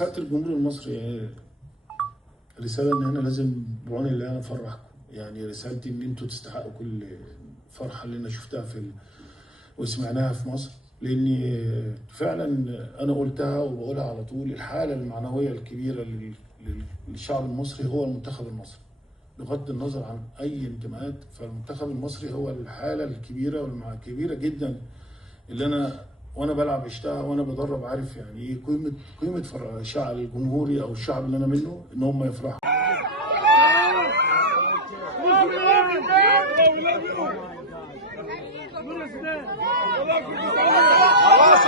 رسالة الجمهور المصري رسالة إن إحنا لازم بعون الله نفرحكم، يعني رسالتي إن أنتوا تستحقوا كل فرحة اللي أنا شفتها وسمعناها في مصر، لأني فعلا أنا قلتها وبقولها على طول. الحالة المعنوية الكبيرة للشعب المصري هو المنتخب المصري، بغض النظر عن أي انتماءات. فالمنتخب المصري هو الحالة الكبيرة والكبيرة جدا اللي أنا وانا بلعب عشتها وانا بدرب، عارف يعني ايه قيمه الشعب الجمهوري او الشعب اللي انا منه، ان هم يفرحوا. خلاص